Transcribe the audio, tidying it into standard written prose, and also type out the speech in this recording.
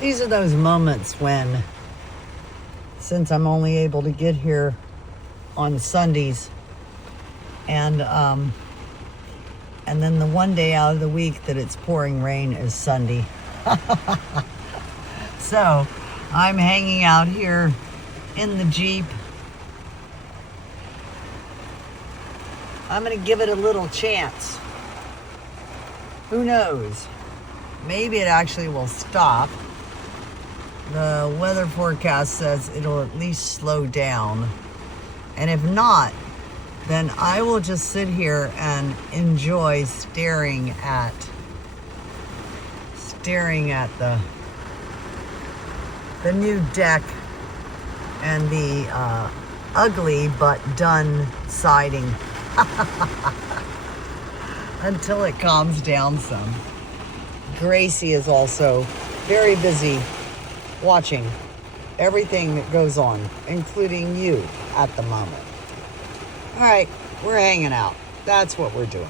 These are those moments when, since I'm only able to get here on Sundays, and then the one day out of the week that it's pouring rain is Sunday. So I'm hanging out here in the Jeep. I'm gonna give it a little chance. Who knows? Maybe it actually will stop. The weather forecast says it'll at least slow down. And if not, then I will just sit here and enjoy staring at the new deck and the ugly but done siding until it calms down some. Gracie is also very busy watching everything that goes on, including you at the moment. All right, we're hanging out. That's what we're doing.